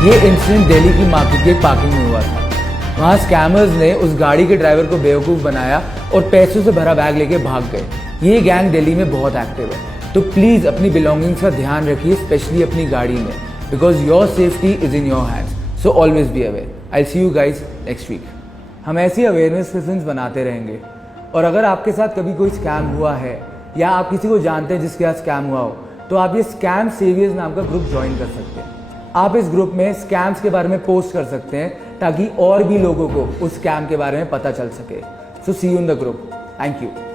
ये इंसिडेंट दिल्ली की मार्केट के पार्किंग में हुआ था। वहाँ स्कैमर्स ने उस गाड़ी के ड्राइवर को बेवकूफ़ बनाया और पैसों से भरा बैग लेके भाग गए। ये गैंग दिल्ली में बहुत एक्टिव है, तो प्लीज़ अपनी बिलोंगिंग्स का ध्यान रखिए, स्पेशली अपनी गाड़ी में, because your safety is in your hands. So always be aware. I C you guys next week. हम ऐसी अवेयरनेस सेशंस बनाते रहेंगे, और अगर आपके साथ कभी कोई स्कैम हुआ है या आप किसी को जानते हैं जिसके साथ स्कैम हुआ हो, तो आप ये स्कैम सेवियर्स नाम का ग्रुप ज्वाइन कर सकते हैं। आप इस ग्रुप में स्कैम्स के बारे में पोस्ट कर सकते हैं ताकि और भी लोगों को उस स्कैम के बारे में पता चल सके। सो सी you in the group. Thank you.